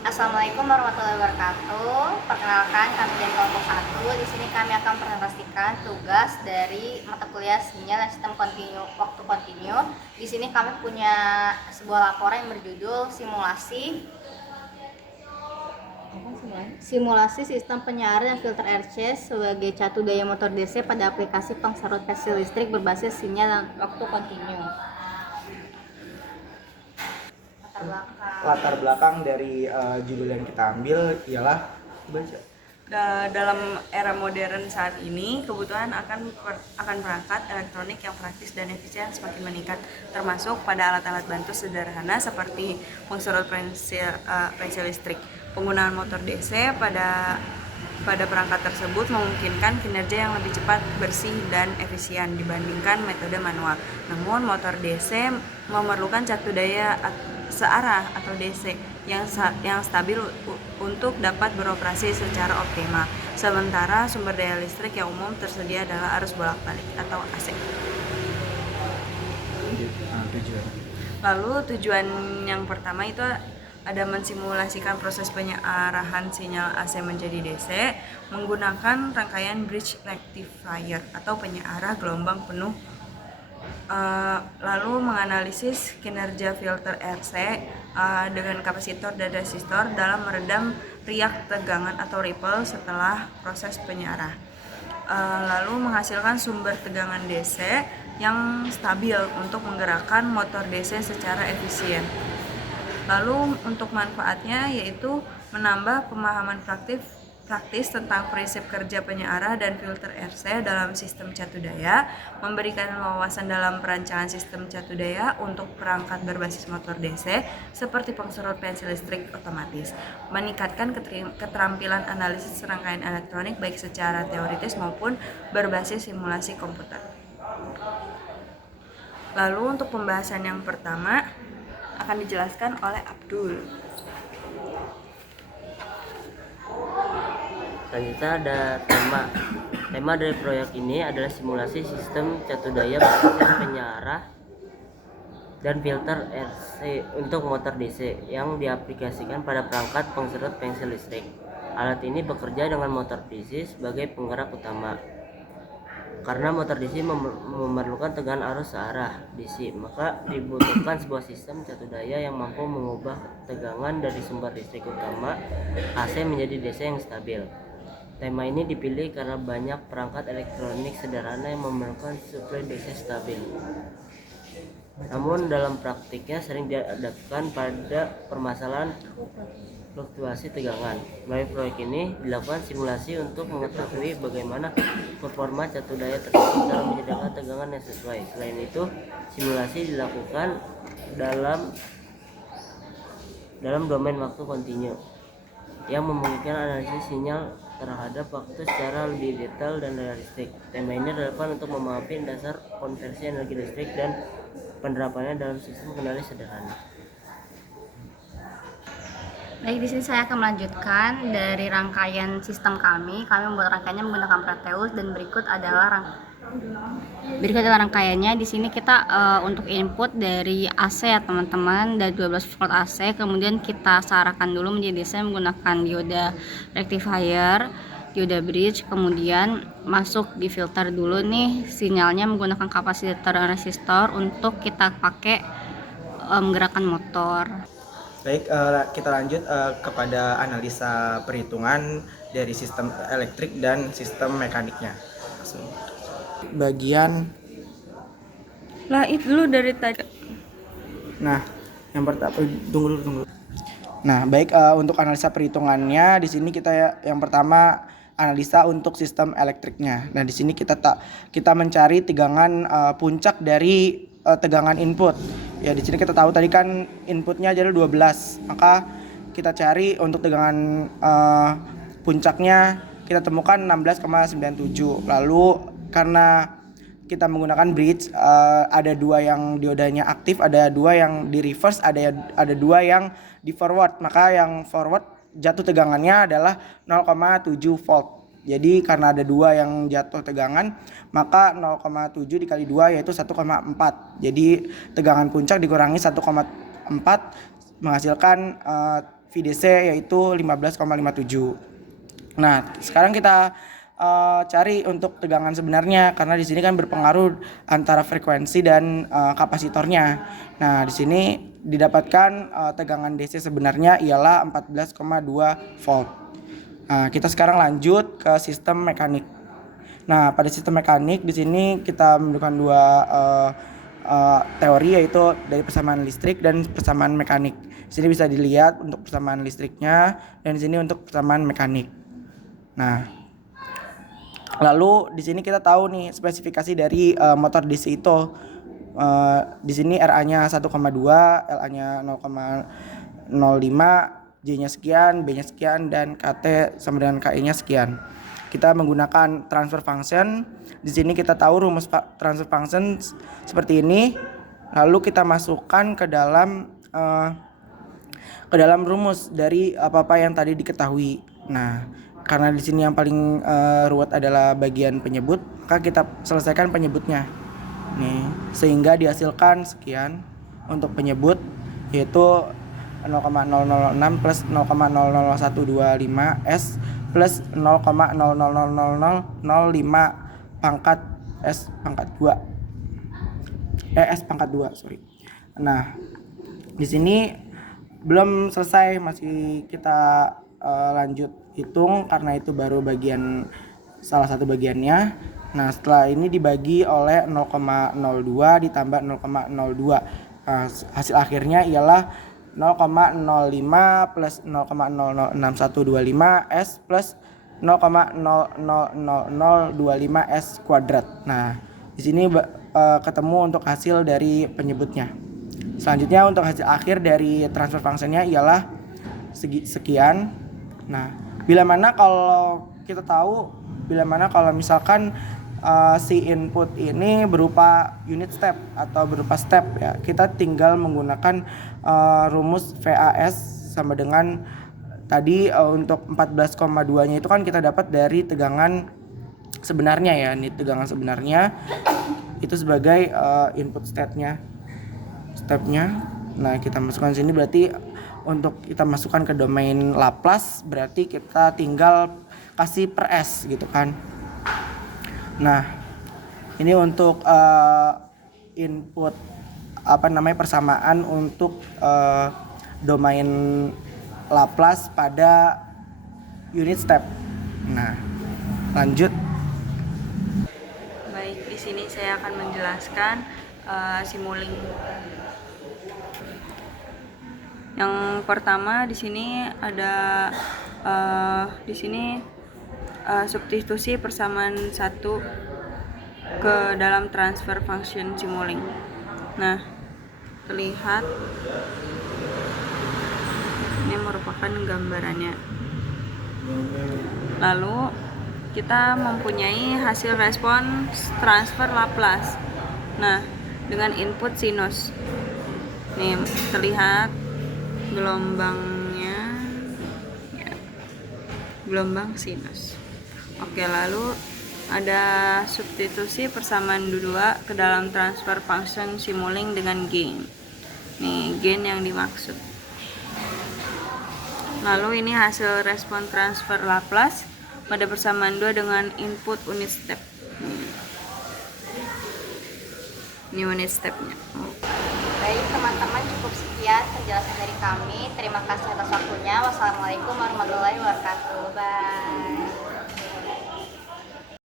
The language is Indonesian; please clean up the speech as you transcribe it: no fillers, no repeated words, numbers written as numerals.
Assalamualaikum warahmatullahi wabarakatuh. Perkenalkan, kami dari kelompok 1. Di sini kami akan presentasikan tugas dari mata kuliah sinyal dan sistem waktu kontinu. Di sini kami punya sebuah laporan yang berjudul simulasi sistem penyiaran dan filter RC sebagai catu daya motor DC pada aplikasi pengserut pensil listrik berbasis sinyal dan waktu kontinu. Latar belakang dari judul yang kita ambil ialah baca. Dalam era modern saat ini, kebutuhan akan perangkat elektronik yang praktis dan efisien semakin meningkat, termasuk pada alat-alat bantu sederhana seperti pengserut pensil listrik. Penggunaan motor DC pada perangkat tersebut memungkinkan kinerja yang lebih cepat, bersih, dan efisien dibandingkan metode manual. Namun, motor DC memerlukan catu daya searah atau DC yang stabil untuk dapat beroperasi secara optimal. Sementara sumber daya listrik yang umum tersedia adalah arus bolak-balik atau AC. Lalu tujuan yang pertama itu ada mensimulasikan proses penyiarahan sinyal AC menjadi DC menggunakan rangkaian bridge rectifier atau penyiarah gelombang penuh. Lalu menganalisis kinerja filter RC dengan kapasitor dan resistor dalam meredam riak tegangan atau ripple setelah proses penyiarah. Lalu menghasilkan sumber tegangan DC yang stabil untuk menggerakkan motor DC secara efisien. Lalu untuk manfaatnya yaitu menambah pemahaman praktis tentang prinsip kerja penyiarah dan filter RC dalam sistem catu daya, memberikan wawasan dalam perancangan sistem catu daya untuk perangkat berbasis motor DC seperti pengserut pensil listrik otomatis, meningkatkan keterampilan analisis rangkaian elektronik baik secara teoritis maupun berbasis simulasi komputer. Lalu untuk pembahasan yang pertama akan dijelaskan oleh Abdul. Selanjutnya ada tema dari proyek ini adalah simulasi sistem catu daya berbasis penyiarah dan filter RC untuk motor DC yang diaplikasikan pada perangkat pengserut pensil listrik. Alat ini bekerja dengan motor DC sebagai penggerak utama. Karena motor DC memerlukan tegangan arus searah DC, maka dibutuhkan sebuah sistem catu daya yang mampu mengubah tegangan dari sumber listrik utama AC menjadi DC yang stabil. Tema ini dipilih karena banyak perangkat elektronik sederhana yang memerlukan suplai DC stabil. Namun dalam praktiknya sering dihadapkan pada permasalahan fluktuasi tegangan. Melalui proyek ini dilakukan simulasi untuk mengetahui bagaimana performa catu daya tersebut dalam menyediakan tegangan yang sesuai. Selain itu, simulasi dilakukan dalam domain waktu kontinu yang memungkinkan analisis sinyal terhadap waktu secara lebih detail dan realistik. Tema ini relevan untuk memahami dasar konversi energi listrik dan penerapannya dalam sistem kendali sederhana. Baik, di sini saya akan melanjutkan dari rangkaian sistem kami. Kami membuat rangkaiannya menggunakan Proteus dan berikut adalah rangkaiannya. Di sini kita untuk input dari AC ya teman-teman, dari 12 volt AC, kemudian kita searahkan dulu menjadi DC menggunakan dioda rectifier, dioda bridge, kemudian masuk di filter dulu nih sinyalnya menggunakan kapasitor dan resistor untuk kita pakai menggerakkan motor. Baik, kita lanjut kepada analisa perhitungan dari sistem elektrik dan sistem mekaniknya. Bagian Itu dulu dari tadi. Nah, yang pertama tunggu. Nah, baik, untuk analisa perhitungannya di sini yang pertama analisa untuk sistem elektriknya. Nah, di sini kita mencari tegangan puncak dari tegangan input. Ya, di sini kita tahu tadi kan inputnya jadi 12. Maka kita cari untuk tegangan puncaknya kita temukan 16,97. Lalu karena kita menggunakan bridge, ada dua yang diodanya aktif, ada dua yang di reverse, ada dua yang di forward. Maka yang forward jatuh tegangannya adalah 0,7 volt. Jadi karena ada dua yang jatuh tegangan, maka 0,7 dikali 2 yaitu 1,4. Jadi tegangan puncak dikurangi 1,4 menghasilkan VDC yaitu 15,57. Nah, sekarang kita cari untuk tegangan sebenarnya karena di sini kan berpengaruh antara frekuensi dan kapasitornya. Nah, di sini didapatkan tegangan DC sebenarnya ialah 14,2 volt. Nah, kita sekarang lanjut ke sistem mekanik. Nah, pada sistem mekanik di sini kita menemukan dua teori, yaitu dari persamaan listrik dan persamaan mekanik. Di sini bisa dilihat untuk persamaan listriknya dan di sini untuk persamaan mekanik. Nah, lalu di sini kita tahu nih spesifikasi dari motor DC itu. Di sini RA-nya 1,2, LA-nya 0,05, J-nya sekian, B-nya sekian, dan KT sama dengan KE-nya sekian. Kita menggunakan transfer function. Di sini kita tahu rumus transfer function seperti ini. Lalu kita masukkan ke dalam rumus dari apa-apa yang tadi diketahui. Nah, karena di sini yang paling ruwet adalah bagian penyebut, maka kita selesaikan penyebutnya. Nih, sehingga dihasilkan sekian untuk penyebut, yaitu 0,006 plus 0,00125 S plus 0,00005 pangkat S pangkat 2. S pangkat 2, sorry. Nah, di sini belum selesai, masih kita lanjut hitung karena itu baru salah satu bagiannya. Nah, setelah ini dibagi oleh 0,02 ditambah 0,02. Hasil akhirnya ialah 0,05 plus 0,006125 S plus 0,00025 S kuadrat. Nah, di sini ketemu untuk hasil dari penyebutnya. Selanjutnya untuk hasil akhir dari transfer functionnya ialah sekian. Nah, bila mana kalau misalkan si input ini berupa unit step atau berupa step ya, kita tinggal menggunakan rumus VAS sama dengan tadi. Untuk 14,2 nya itu kan kita dapat dari tegangan sebenarnya ya. Ini tegangan sebenarnya itu sebagai input stepnya. Nah, kita masukkan sini, berarti untuk kita masukkan ke domain Laplace berarti kita tinggal kasih per S gitu kan. Nah, ini untuk input persamaan untuk domain Laplace pada unit step. Nah, lanjut. Baik, di sini saya akan menjelaskan Simulink. Yang pertama di sini ada substitusi persamaan 1 ke dalam transfer function Simulink. Nah, terlihat ini merupakan gambarannya. Lalu kita mempunyai hasil respons transfer Laplace. Nah, dengan input sinus. Nih, terlihat gelombangnya ya, gelombang sinus. Oke, lalu ada substitusi persamaan 2 ke dalam transfer function Simulink dengan gain. Nih, gain yang dimaksud. Lalu ini hasil respon transfer Laplace pada persamaan 2 dengan input unit step. Ini unit stepnya. Baik teman-teman, cukup sekian penjelasan dari kami. Terima kasih atas waktunya. Wassalamualaikum warahmatullahi wabarakatuh. Bye.